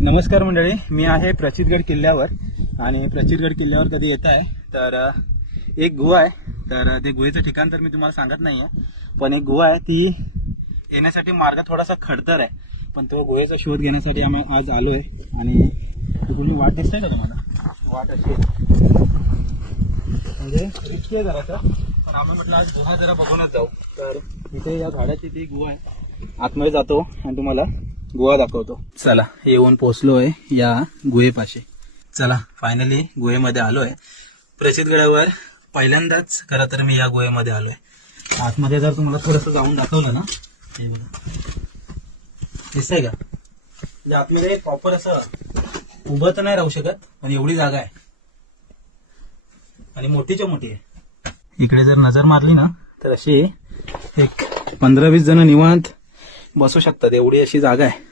नमस्कार मंडळी, मी आहे प्रचितगड किल्ल्यावर आणि प्रचितगड किल्ल्यावर कधी येत आहे तर एक गुहा आहे. तर ते गुहेचं ठिकाण तर मी तुम्हाला सांगत नाही आहे, पण एक गुहा आहे. ती येण्यासाठी मार्ग थोडासा खडतर आहे, पण तो गुहेचा शोध घेण्यासाठी आम्ही आज आलो आहे. आणि तिकडून वाट दिसते का तुम्हाला? वाट अशी म्हणजे रिस्की आहे जरासं, पण आम्ही म्हटलं आज गुहा जरा बघूनच जाऊ. तर इथे या झाडाची ती गुहा आहे, आतमध्ये जातो आणि तुम्हाला गुहा दाखवतो. चला, येऊन पोहोचलोय या गुहेपाशी. चला, फायनली गुहेमध्ये आलोय. प्रचितगडावर पहिल्यांदाच खरं तर मी या गुहेमध्ये आलोय. आतमध्ये जर तुम्हाला थोडंसं जाऊन दाखवलं ना, हे बघा दिसतंय का? म्हणजे आतमध्ये प्रॉपर असं उभं तर नाही राहू शकत, पण एवढी जागा आहे आणि मोठीच्या मोठी आहे. इकडे जर नजर मारली ना तर अशी एक 15-20 जण निवांत बसू शकतात, एवढी अशी जागा आहे.